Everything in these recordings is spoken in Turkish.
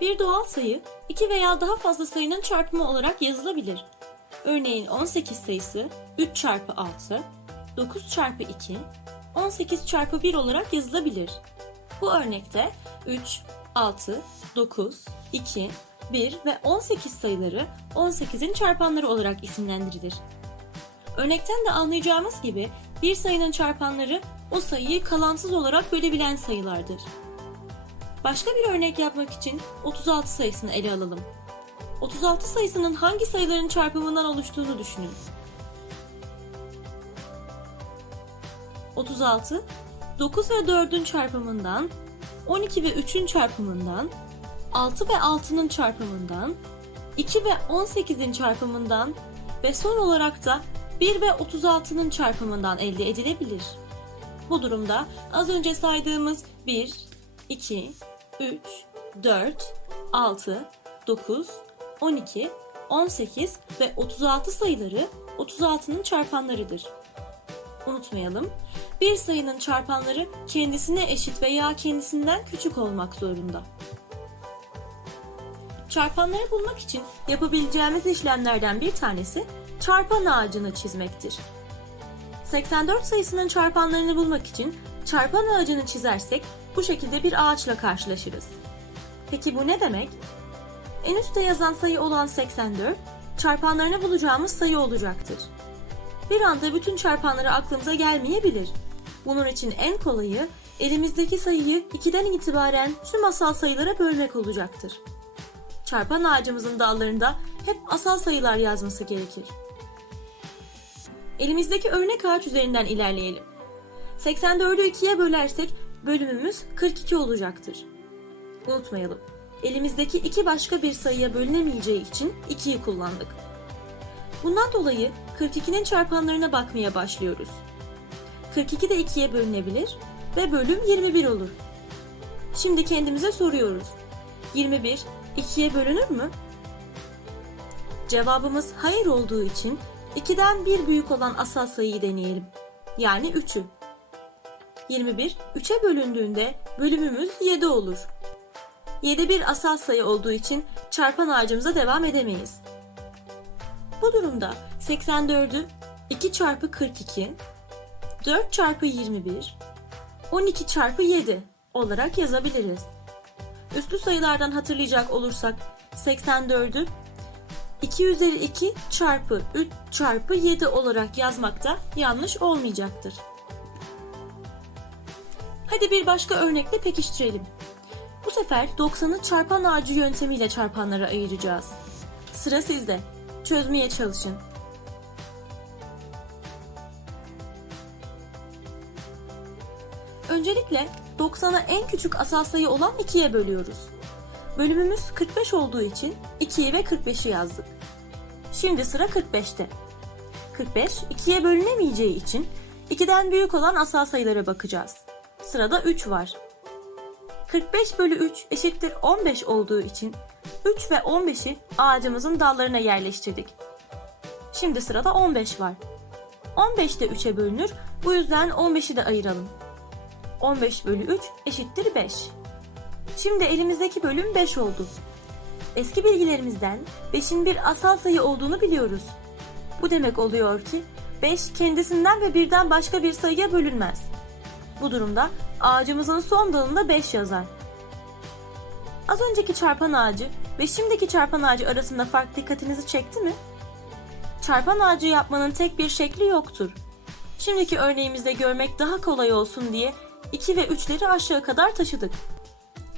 Bir doğal sayı, iki veya daha fazla sayının çarpımı olarak yazılabilir. Örneğin 18 sayısı 3 çarpı 6, 9 çarpı 2, 18 çarpı 1 olarak yazılabilir. Bu örnekte 3, 6, 9, 2, 1 ve 18 sayıları 18'in çarpanları olarak isimlendirilir. Örnekten de anlayacağımız gibi bir sayının çarpanları o sayıyı kalansız olarak bölebilen sayılardır. Başka bir örnek yapmak için 36 sayısını ele alalım. 36 sayısının hangi sayıların çarpımından oluştuğunu düşünün. 36, 9 ve 4'ün çarpımından, 12 ve 3'ün çarpımından, 6 ve 6'nın çarpımından, 2 ve 18'in çarpımından ve son olarak da 1 ve 36'nın çarpımından elde edilebilir. Bu durumda az önce saydığımız 1, 2, 3, 4, 6, 9, 12, 18 ve 36 sayıları 36'nın çarpanlarıdır. Unutmayalım, bir sayının çarpanları kendisine eşit veya kendisinden küçük olmak zorunda. Çarpanları bulmak için yapabileceğimiz işlemlerden bir tanesi çarpan ağacını çizmektir. 84 sayısının çarpanlarını bulmak için çarpan ağacını çizersek bu şekilde bir ağaçla karşılaşırız. Peki bu ne demek? En üstte yazan sayı olan 84, çarpanlarını bulacağımız sayı olacaktır. Bir anda bütün çarpanları aklımıza gelmeyebilir. Bunun için en kolayı elimizdeki sayıyı 2'den itibaren tüm asal sayılara bölmek olacaktır. Çarpan ağacımızın dallarında hep asal sayılar yazması gerekir. Elimizdeki örnek ağaç üzerinden ilerleyelim. 84'ü 2'ye bölersek bölümümüz 42 olacaktır. Unutmayalım, elimizdeki 2 başka bir sayıya bölünemeyeceği için 2'yi kullandık. Bundan dolayı 42'nin çarpanlarına bakmaya başlıyoruz. 42 de 2'ye bölünebilir ve bölüm 21 olur. Şimdi kendimize soruyoruz. 21 2'ye bölünür mü? Cevabımız hayır olduğu için 2'den 1 büyük olan asal sayıyı deneyelim. Yani 3'ü. 21 3'e bölündüğünde bölümümüz 7 olur. 7 bir asal sayı olduğu için çarpan ağacımıza devam edemeyiz. Bu durumda 84'ü 2 çarpı 42, 4 çarpı 21, 12 çarpı 7 olarak yazabiliriz. Üslü sayılardan hatırlayacak olursak 84'ü 2 üzeri 2 çarpı 3 çarpı 7 olarak yazmakta yanlış olmayacaktır. Hadi bir başka örnekle pekiştirelim. Bu sefer 90'ı çarpan ağacı yöntemiyle çarpanlara ayıracağız. Sıra sizde. Çözmeye çalışın. Öncelikle 90'a en küçük asal sayı olan 2'ye bölüyoruz. Bölümümüz 45 olduğu için 2'yi ve 45'i yazdık. Şimdi sıra 45'te. 45 2'ye bölünemeyeceği için 2'den büyük olan asal sayılara bakacağız. Sırada 3 var. 45 bölü 3 eşittir 15 olduğu için 3 ve 15'i ağacımızın dallarına yerleştirdik. Şimdi sırada 15 var. 15 de 3'e bölünür, bu yüzden 15'i de ayıralım. 15 bölü 3 eşittir 5. Şimdi elimizdeki bölüm 5 oldu. Eski bilgilerimizden 5'in bir asal sayı olduğunu biliyoruz. Bu demek oluyor ki 5 kendisinden ve birden başka bir sayıya bölünmez. Bu durumda ağacımızın son dalında 5 yazar. Az önceki çarpan ağacı ve şimdiki çarpan ağacı arasında fark dikkatinizi çekti mi? Çarpan ağacı yapmanın tek bir şekli yoktur. Şimdiki örneğimizde görmek daha kolay olsun diye 2 ve 3'leri aşağı kadar taşıdık.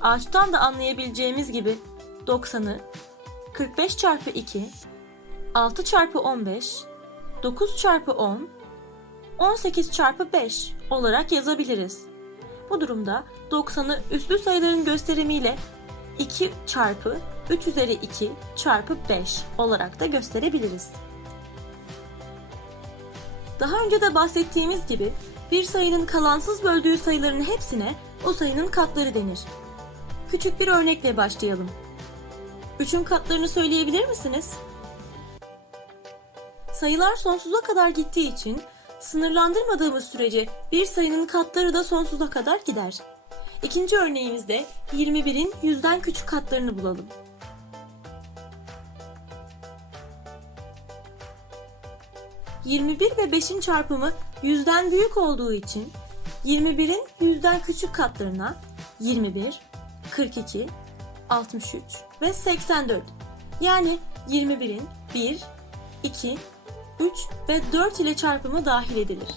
Ağaçtan da anlayabileceğimiz gibi 90'ı 45 çarpı 2, 6 çarpı 15, 9 çarpı 10, 18 çarpı 5 olarak yazabiliriz. Bu durumda 90'ı üslü sayıların gösterimiyle 2 çarpı 3 üzeri 2 çarpı 5 olarak da gösterebiliriz. Daha önce de bahsettiğimiz gibi bir sayının kalansız böldüğü sayıların hepsine o sayının katları denir. Küçük bir örnekle başlayalım. 3'ün katlarını söyleyebilir misiniz? Sayılar sonsuza kadar gittiği için sınırlandırmadığımız sürece bir sayının katları da sonsuza kadar gider. İkinci örneğimizde 21'in 100'den küçük katlarını bulalım. ...21 ve 5'in çarpımı 100'den büyük olduğu için 21'in 100'den küçük katlarına 21, 42, 63 ve 84, yani 21'in 1, 2, 3 ve 4 ile çarpımı dahil edilir.